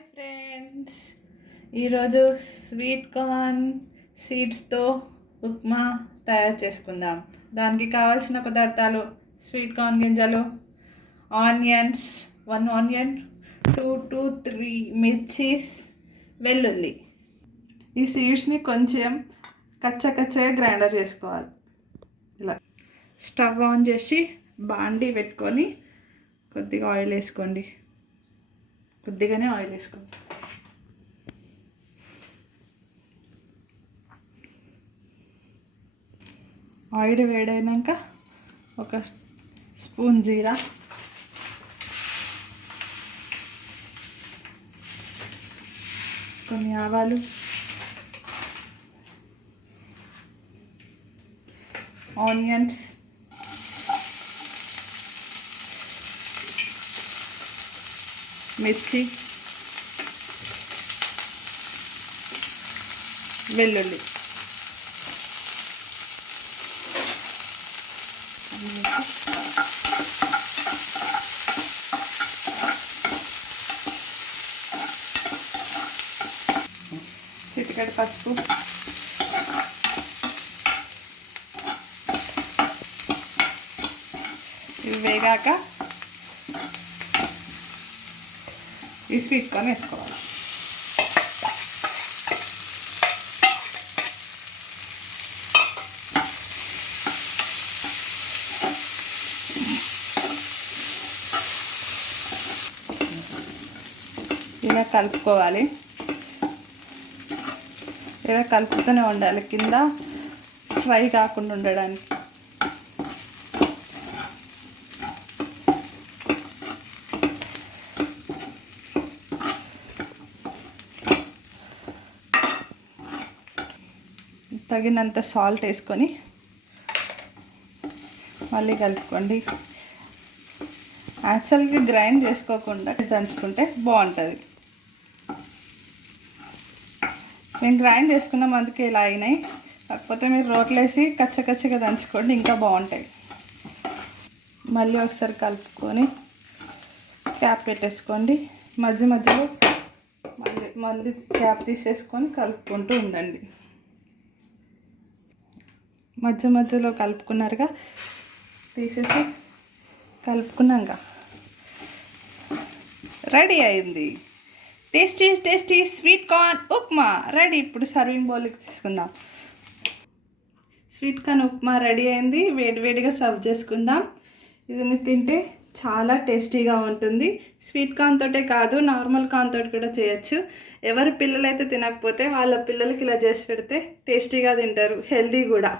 Hi friends, ఈరోజు sweet corn సీడ్స్తో upma తయారు చేసుకుందాం. దానికి కావాల్సిన పదార్థాలు: స్వీట్ కార్న్ గింజలు, ఆనియన్స్, 1 ఆనియన్, 2 to 3 మిర్చీస్, వెల్లుల్లి. ఈ సీడ్స్ని కొంచెం కచ్చగా గ్రైండర్ చేసుకోవాలి. ఇలా స్టవ్ ఆన్ చేసి బాండి పెట్టుకొని కొద్దిగా ఆయిల్ వేసుకోండి. కొద్దిగానే ఆయిల్ వేసుకోండి. ఆయిల్ వేడైనాక 1 స్పూన్ జీరా, కొన్ని ఆవాలు, ఆనియన్స్, మిర్చి, వెల్లుల్లి. చిటికెడు పసుపు, ఇవి వేగాక ఈ స్వీట్ కార్న్ వేసుకోవాలి. ఇలా కలుపుకోవాలి. ఇలా కలుపుతూనే ఉండాలి, కింద ఫ్రై కాకుండా ఉండడానికి. తగినంత సాల్ట్ వేసుకొని మళ్ళీ కలుపుకోండి. యాక్చువల్గా గ్రైండ్ చేసుకోకుండా దంచుకుంటే బాగుంటుంది. మేము గ్రైండ్ చేసుకున్నాం, అందుకే ఇలా అయినాయి. కాకపోతే మీరు రోట్లో వేసి కచ్చగా దంచుకోండి, ఇంకా బాగుంటాయి. మళ్ళీ ఒకసారి కలుపుకొని క్యాప్ పెట్టేసుకోండి. మధ్యలో మళ్ళీ క్యాప్ తీసేసుకొని కలుపుకుంటూ ఉండండి. మధ్యలో కలుపుకున్నారుగా, తీసేసి కలుపుకున్నాక రెడీ అయింది. Tasty sweet corn upma ready. ఇప్పుడు సర్వింగ్ బౌల్కి తీసుకుందాం. స్వీట్ కార్న్ ఉప్మా రెడీ అయింది. వేడివేడిగా సర్వ్ చేసుకుందాం. ఇది తింటే చాలా టేస్టీగా ఉంటుంది. స్వీట్ కార్న్ తోటే కాదు, నార్మల్ కార్న్ తోటి కూడా చేయొచ్చు. ఎవరి పిల్లలైతే తినకపోతే వాళ్ళ పిల్లలకి ఇలా చేసి పెడితే టేస్టీగా తింటారు, హెల్దీ కూడా.